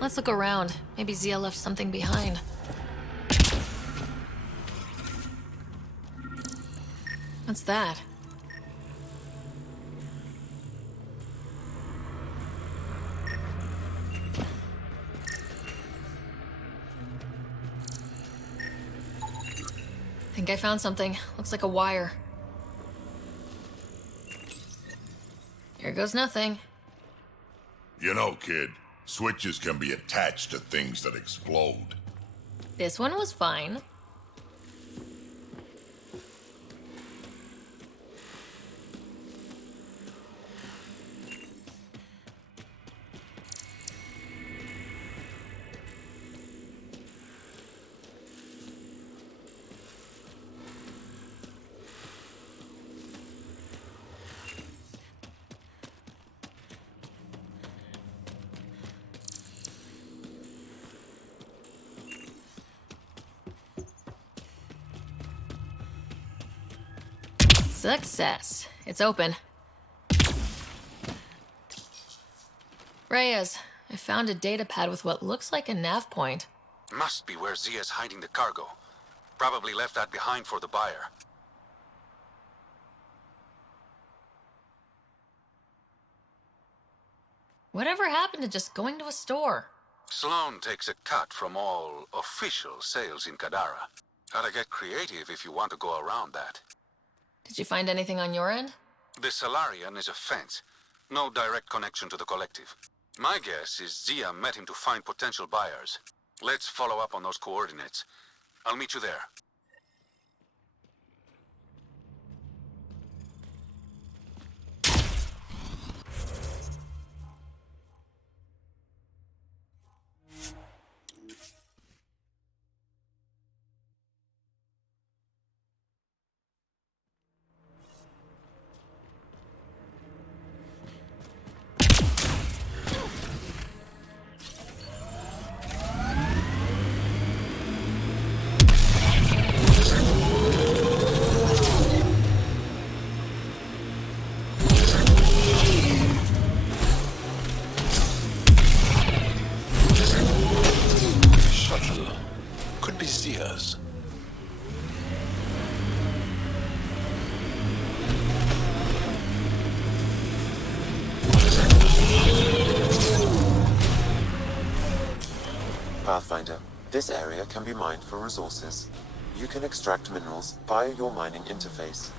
Let's look around. Maybe Zia left something behind. What's that? Think I found something. Looks like a wire. Here goes nothing. You know, kid, switches can be attached to things that explode. This one was fine. Success. It's open. Reyes, I found a data pad with what looks like a nav point. Must be where Zia's hiding the cargo. Probably left that behind for the buyer. Whatever happened to just going to a store? Sloan takes a cut from all official sales in Kadara. Gotta get creative if you want to go around that. Did you find anything on your end? The Salarian is a fence. No direct connection to the collective. My guess is Zia met him to find potential buyers. Let's follow up on those coordinates. I'll meet you there. Pathfinder, this area can be mined for resources. You can extract minerals via your mining interface.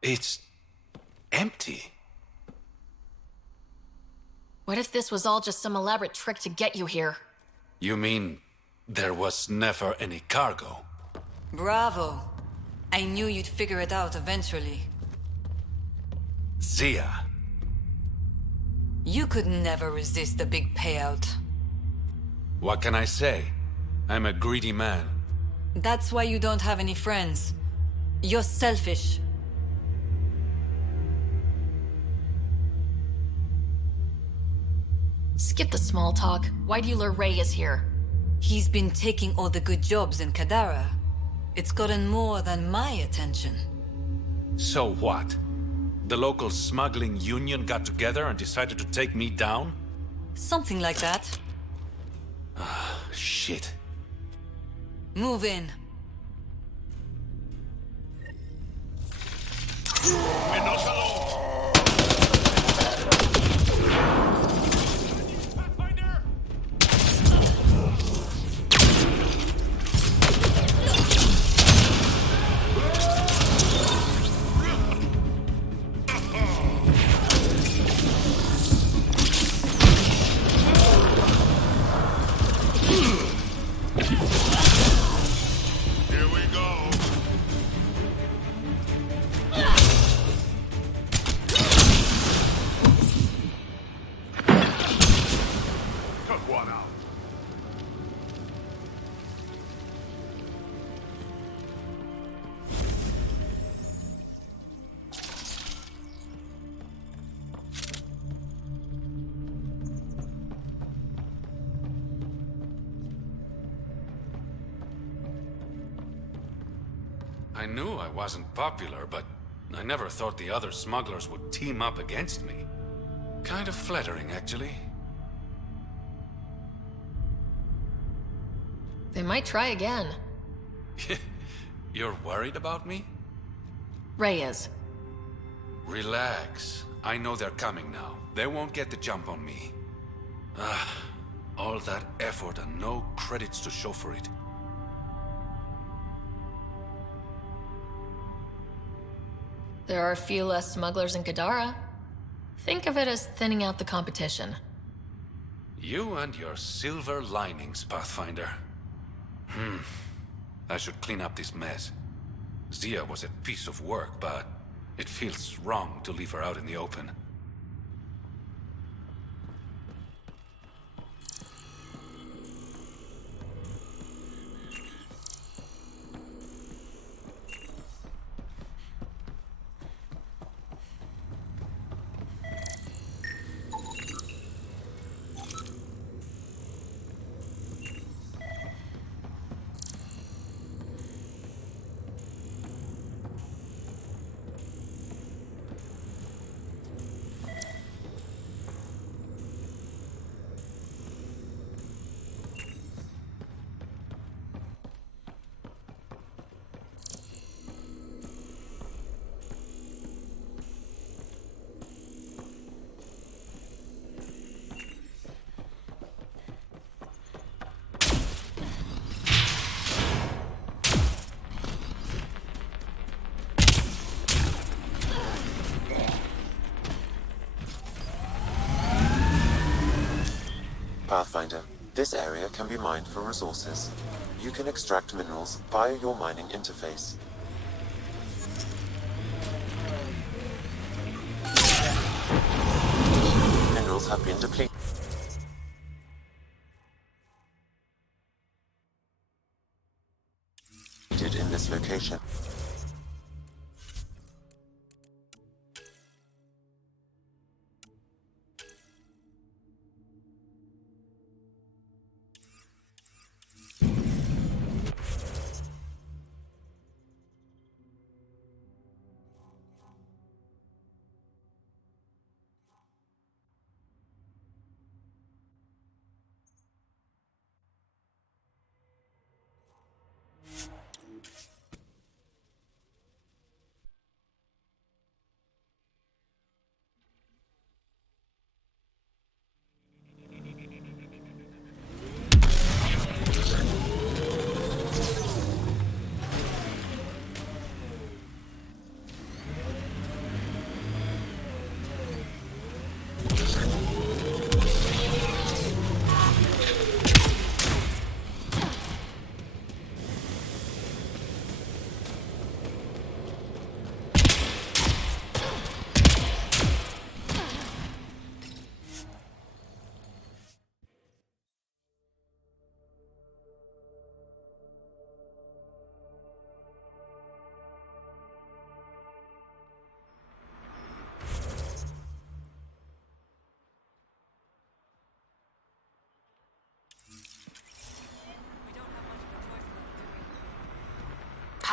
It's empty. What if this was all just some elaborate trick to get you here? You mean there was never any cargo? Bravo. I knew you'd figure it out eventually. Zia You could never resist a big payout. What can I say? I'm a greedy man. That's why you don't have any friends. You're selfish. Skip the small talk. Why do you lure Reyes here? He's been taking all the good jobs in Kadara. It's gotten more than my attention. So what? The local smuggling union got together and decided to take me down? Something like that. Shit. Move in. Here we go. Took one out. I knew I wasn't popular, but I never thought the other smugglers would team up against me. Kind of flattering, actually. They might try again. You're worried about me? Reyes. Relax. I know they're coming now. They won't get the jump on me. All that effort and no credits to show for it. There are a few less smugglers in Kadara. Think of it as thinning out the competition. You and your silver linings, Pathfinder. I should clean up this mess. Zia was a piece of work, but it feels wrong to leave her out in the open. Pathfinder, this area can be mined for resources. You can extract minerals via your mining interface. Minerals have been depleted in this location.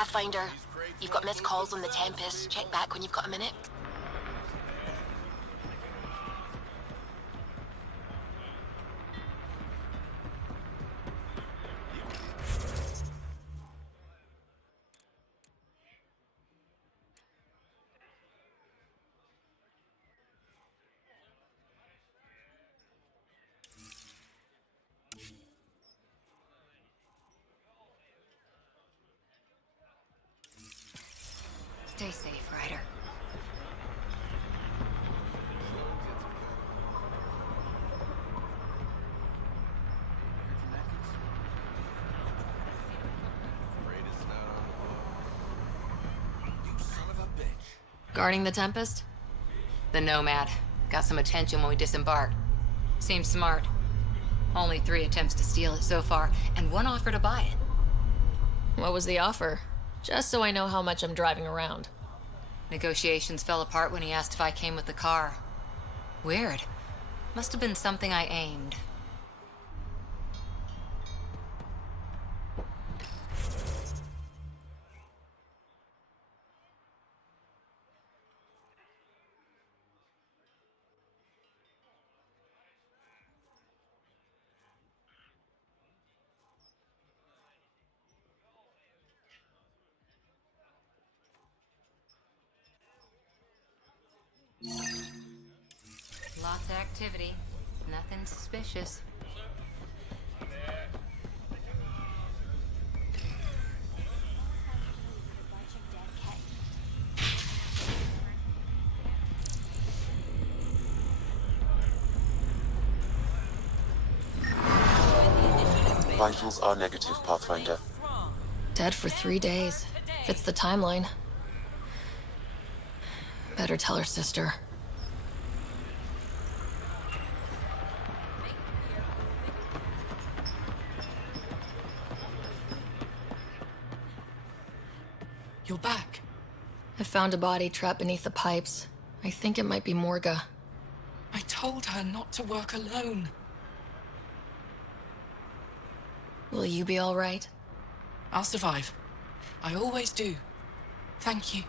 Pathfinder. You've got missed calls on the Tempest. Check back when you've got a minute. Stay safe, Ryder. Guarding the Tempest? The Nomad. Got some attention when we disembarked. Seems smart. Only 3 attempts to steal it so far, and 1 offer to buy it. What was the offer? Just so I know how much I'm driving around. Negotiations fell apart when he asked if I came with the car. Weird. Must have been something I aimed. Lots of activity. Nothing suspicious. Vitals are negative, Pathfinder. Dead for 3 days. Fits the timeline. Better tell her sister. You're back. I found a body trapped beneath the pipes. I think it might be Morga. I told her not to work alone. Will you be all right? I'll survive. I always do. Thank you.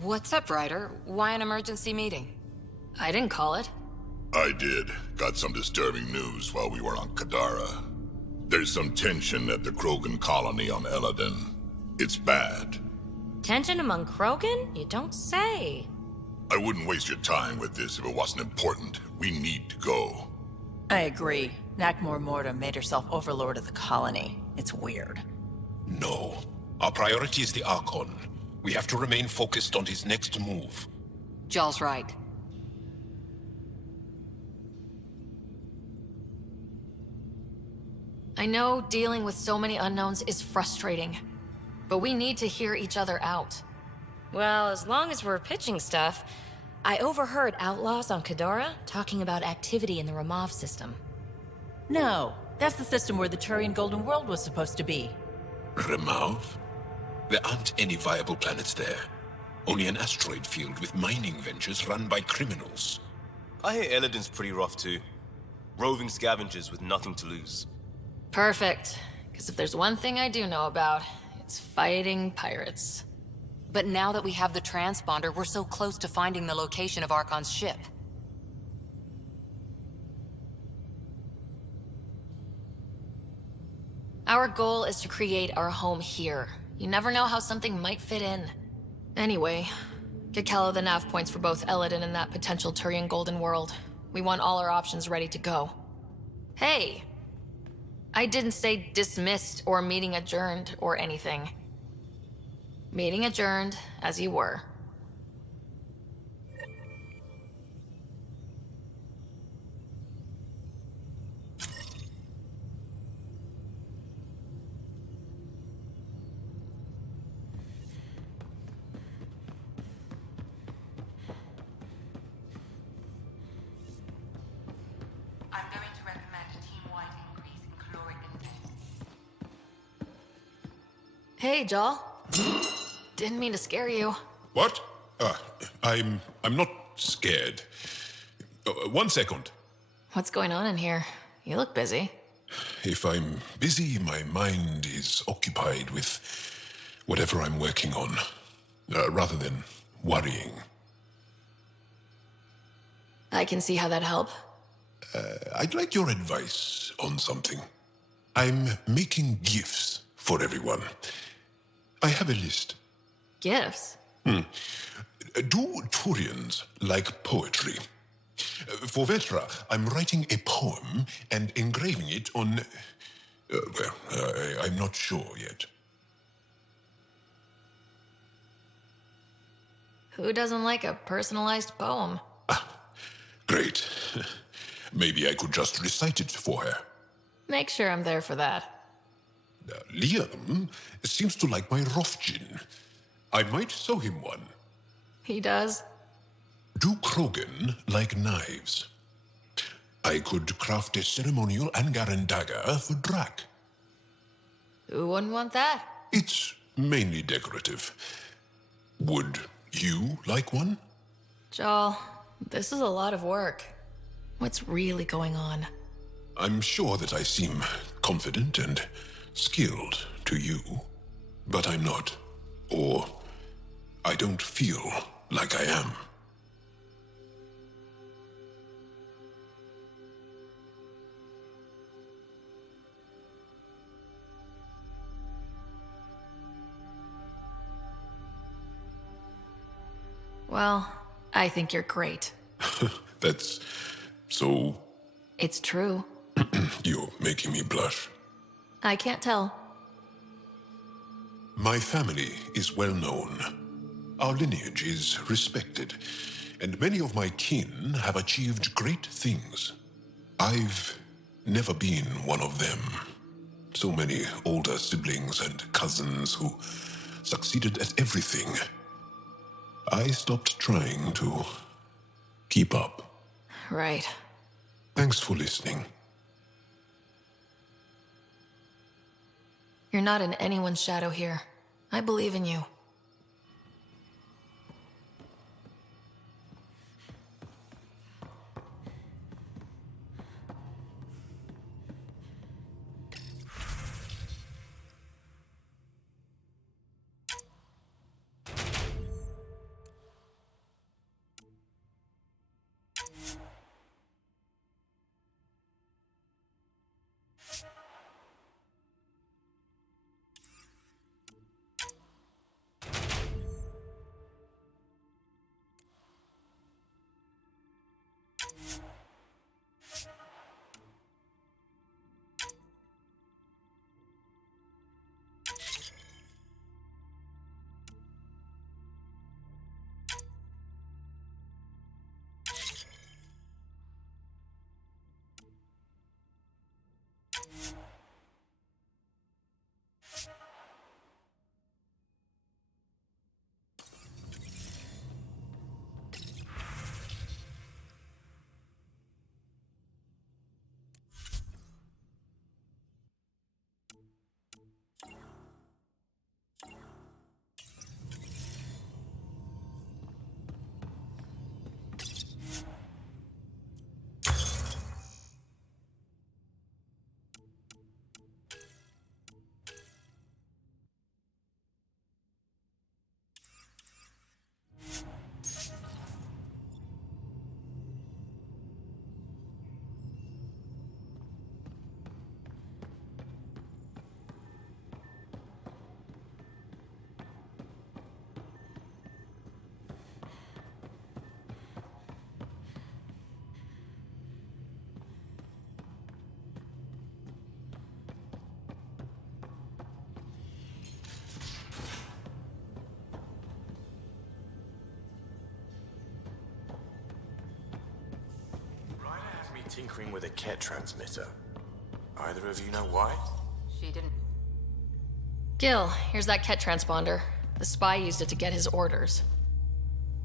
What's up, Ryder? Why an emergency meeting? I didn't call it. I did. Got some disturbing news while we were on Kadara. There's some tension at the Krogan colony on Eladin. It's bad. Tension among Krogan? You don't say. I wouldn't waste your time with this if it wasn't important. We need to go. I agree. Nakmor Morta made herself overlord of the colony. It's weird. No. Our priority is the Archon. We have to remain focused on his next move. Jall's right. I know dealing with so many unknowns is frustrating. but we need to hear each other out. Well, as long as we're pitching stuff, I overheard outlaws on Kadara talking about activity in the Ramov system. No, that's the system where the Turian Golden World was supposed to be. Remov? There aren't any viable planets there. Only an asteroid field with mining ventures run by criminals. I hear Eladin's pretty rough too. Roving scavengers with nothing to lose. Perfect. Because if there's one thing I do know about, it's fighting pirates. But now that we have the transponder, we're so close to finding the location of Archon's ship. Our goal is to create our home here. You never know how something might fit in. Anyway, get Kello the nav points for both Eladin and that potential Turian Golden World. We want all our options ready to go. Hey! I didn't say dismissed or meeting adjourned or anything. Meeting adjourned, as you were. I'm going to recommend a team-wide increase in caloric intake. Hey, Jal. Didn't mean to scare you. What? I'm not scared. 1 second. What's going on in here? You look busy. If I'm busy, my mind is occupied with whatever I'm working on, rather than worrying. I can see how that'd help. I'd like your advice on something. I'm making gifts for everyone. I have a list. Gifts? Do Turians like poetry? For Vetra, I'm writing a poem and engraving it on... I'm not sure yet. Who doesn't like a personalized poem? Great. Maybe I could just recite it for her. Make sure I'm there for that. Liam seems to like my Rofgin. I might sew him one. He does? Do Krogan like knives? I could craft a ceremonial Angaran dagger for Drac. Who wouldn't want that? It's mainly decorative. Would you like one? Jal, this is a lot of work. What's really going on? I'm sure that I seem confident and skilled to you, but I'm not. Or I don't feel like I am. Well, I think you're great. That's so... It's true. You're making me blush. I can't tell. My family is well known. Our lineage is respected, and many of my kin have achieved great things. I've never been one of them. So many older siblings and cousins who succeeded at everything. I stopped trying to keep up. Right. Thanks for listening. You're not in anyone's shadow here. I believe in you. tinkering with a Ket transmitter. Either of you know why? She didn't. Gil, here's that Ket transponder. The spy used it to get his orders.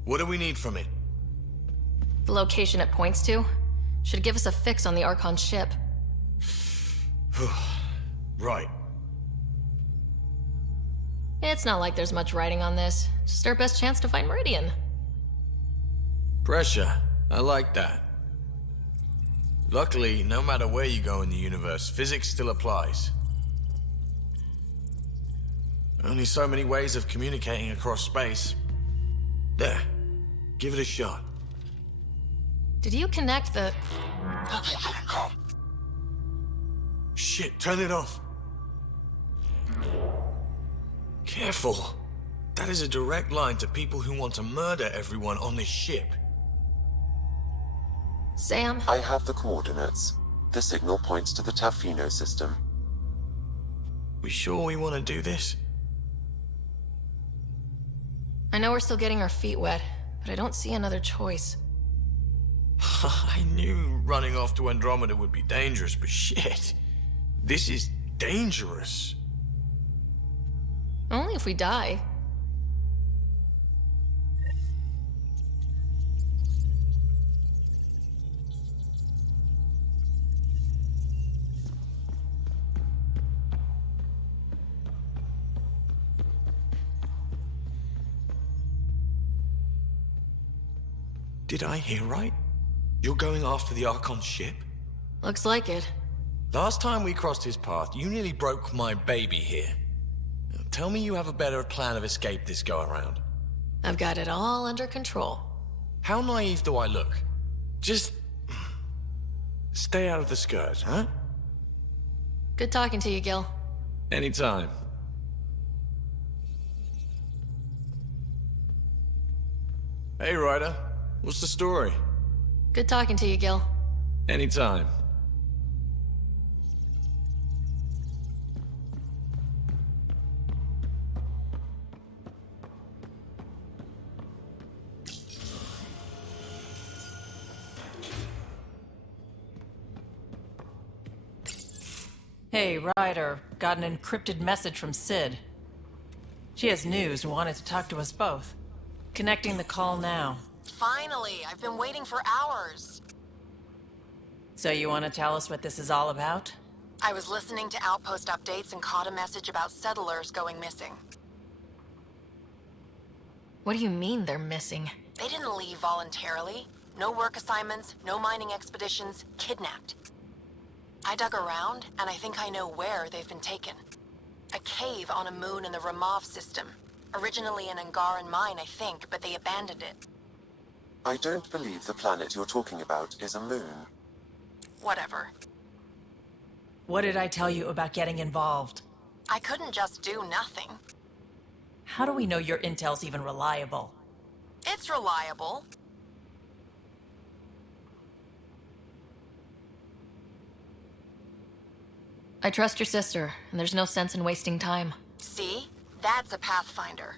What do we need from it? The location it points to should give us a fix on the Archon ship. Right. It's not like there's much writing on this. Just our best chance to find Meridian. Pressure. I like that. Luckily, no matter where you go in the universe, physics still applies. Only so many ways of communicating across space. There. Give it a shot. Did you connect the... Shit, turn it off. Careful. That is a direct line to people who want to murder everyone on this ship. Sam? I have the coordinates. The signal points to the Tafino system. We sure we want to do this? I know we're still getting our feet wet, but I don't see another choice. I knew running off to Andromeda would be dangerous, but shit. This is dangerous. Only if we die. Did I hear right? You're going after the Archon ship? Looks like it. Last time we crossed his path, you nearly broke my baby here. Now, tell me you have a better plan of escape this go-around. I've got it all under control. How naive do I look? Just... stay out of the skirt, huh? Good talking to you, Gil. Anytime. Hey, Ryder. What's the story? Good talking to you, Gil. Anytime. Hey, Ryder. Got an encrypted message from Sid. She has news and wanted to talk to us both. Connecting the call now. Finally, I've been waiting for hours. So you want to tell us what this is all about? I was listening to Outpost updates and caught a message about settlers going missing. What do you mean they're missing? They didn't leave voluntarily. No work assignments, no mining expeditions, kidnapped. I dug around, and I think I know where they've been taken. A cave on a moon in the Ramov system. Originally an Angaran mine, I think, but they abandoned it. I don't believe the planet you're talking about is a moon. Whatever. What did I tell you about getting involved? I couldn't just do nothing. How do we know your intel's even reliable? It's reliable. I trust your sister, and there's no sense in wasting time. See? That's a Pathfinder.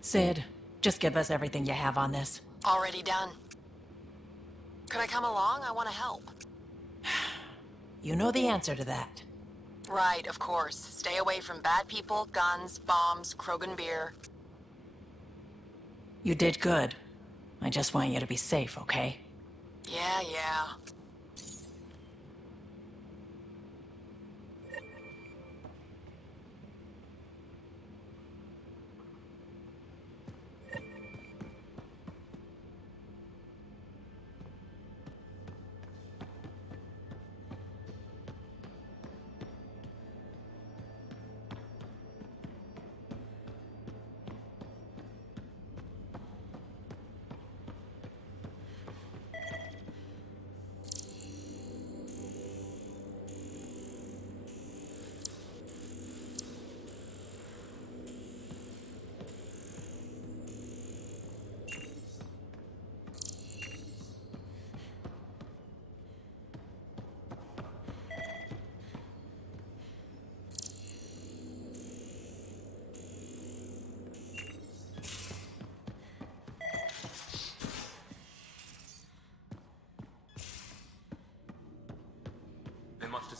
Sid, just give us everything you have on this. Already done. Could I come along? I want to help. You know the answer to that. Right, of course. Stay away from bad people, guns, bombs, Krogan beer. You did good. I just want you to be safe, okay? Yeah.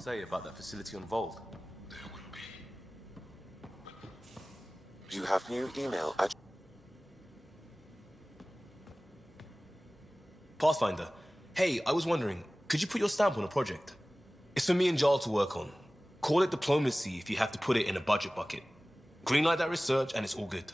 say about that facility on Vold? You have new email at Pathfinder, hey, I was wondering, could you put your stamp on a project? It's for me and Jarl to work on. Call it diplomacy if you have to put it in a budget bucket. Greenlight that research and it's all good.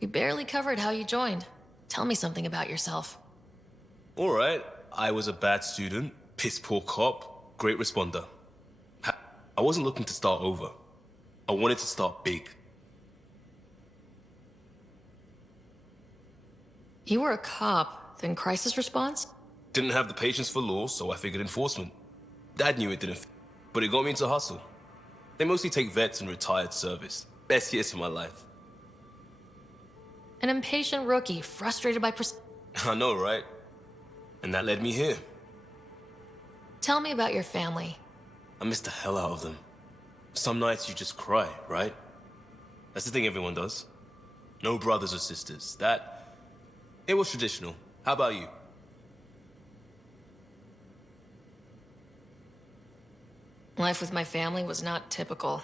We barely covered how you joined. Tell me something about yourself. All right, I was a bad student, piss poor cop, great responder. I wasn't looking to start over. I wanted to start big. You were a cop, then crisis response? Didn't have the patience for law, so I figured enforcement. Dad knew it didn't, but it got me into hustle. They mostly take vets and retired service. Best years of my life. An impatient rookie, frustrated by I know, right? And that led me here. Tell me about your family. I miss the hell out of them. Some nights you just cry, right? That's the thing everyone does. No brothers or sisters. It was traditional. How about you? Life with my family was not typical.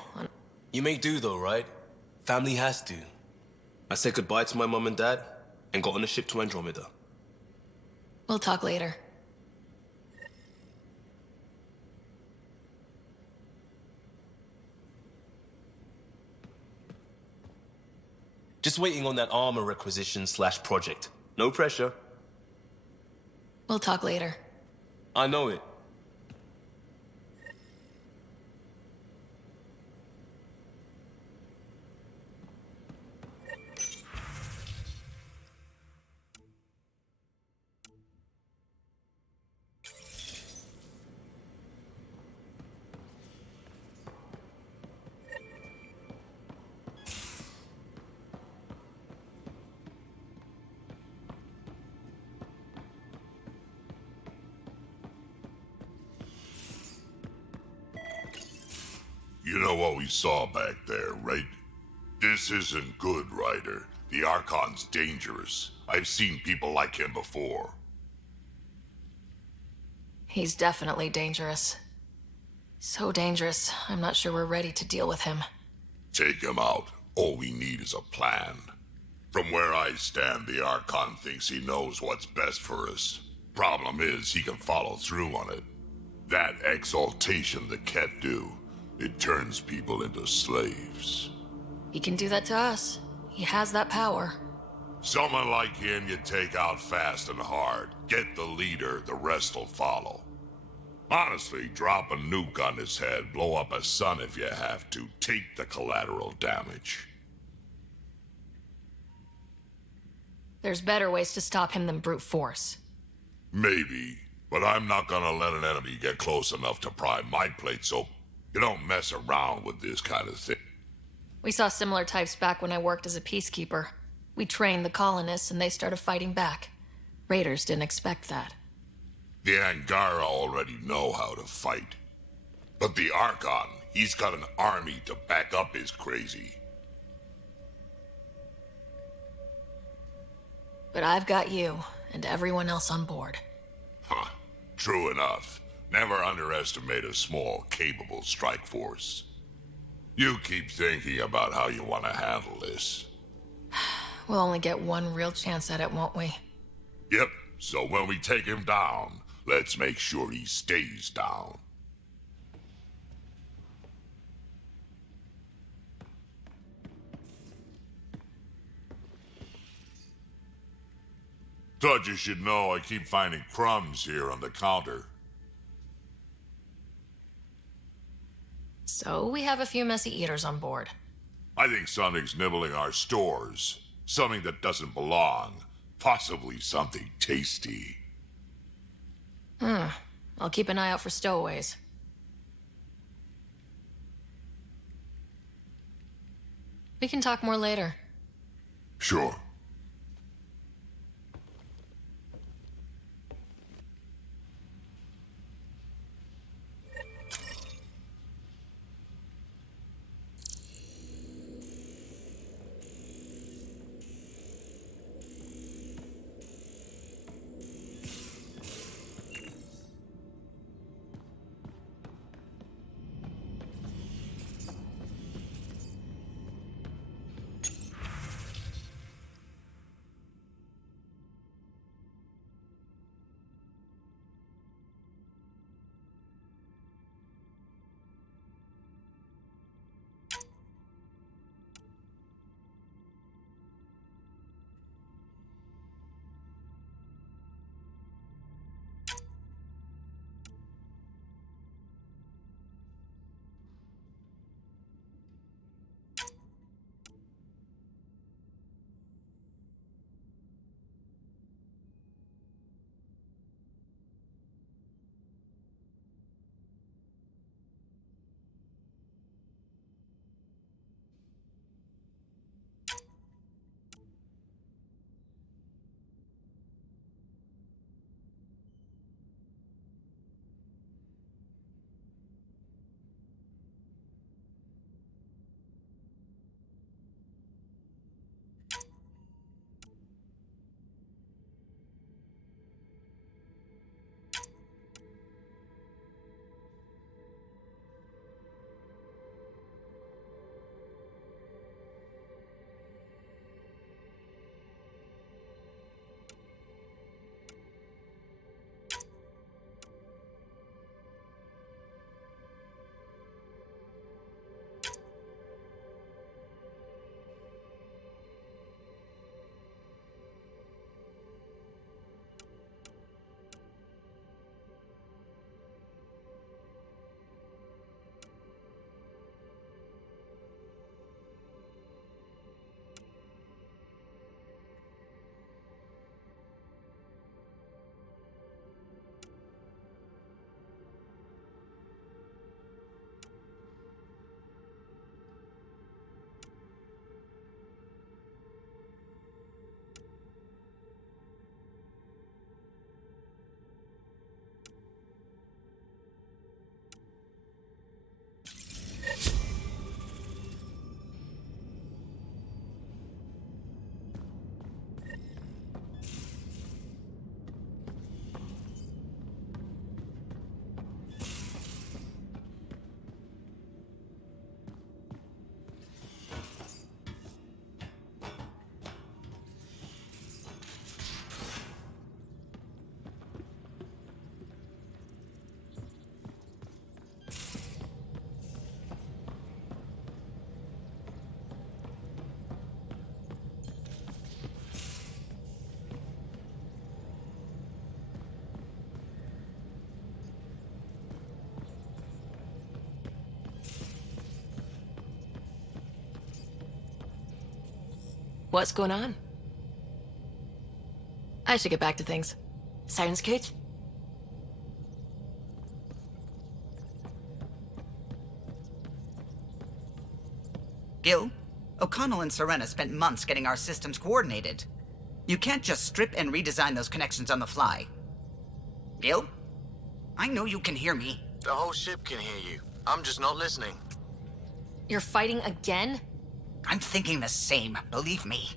You may do though, right? Family has to. I said goodbye to my mom and dad and got on a ship to Andromeda. We'll talk later. Just waiting on that armor requisition / project. No pressure. We'll talk later. I know it. You know what we saw back there, right? This isn't good, Ryder. The Archon's dangerous. I've seen people like him before. He's definitely dangerous. So dangerous, I'm not sure we're ready to deal with him. Take him out. All we need is a plan. From where I stand, the Archon thinks he knows what's best for us. Problem is, he can follow through on it. That exaltation the Ket do, it turns people into slaves. He can do that to us. He has that power. Someone like him you take out fast and hard. Get the leader, the rest will follow. Honestly, drop a nuke on his head, blow up a sun if you have to. Take the collateral damage. There's better ways to stop him than brute force. Maybe, but I'm not gonna let an enemy get close enough to pry my plate, so you don't mess around with this kind of thing. We saw similar types back when I worked as a peacekeeper. We trained the colonists and they started fighting back. Raiders didn't expect that. The Angara already know how to fight. But the Archon, he's got an army to back up his crazy. But I've got you and everyone else on board. Huh. True enough. Never underestimate a small, capable strike force. You keep thinking about how you want to handle this. We'll only get one real chance at it, won't we? Yep, so when we take him down, let's make sure he stays down. Thought you should know I keep finding crumbs here on the counter. So we have a few messy eaters on board. I think something's nibbling our stores. Something that doesn't belong. Possibly something tasty. I'll keep an eye out for stowaways. We can talk more later. Sure. What's going on? I should get back to things. Sounds good. Gil, O'Connell and Serena spent months getting our systems coordinated. You can't just strip and redesign those connections on the fly. Gil? I know you can hear me. The whole ship can hear you. I'm just not listening. You're fighting again? I'm thinking the same, believe me.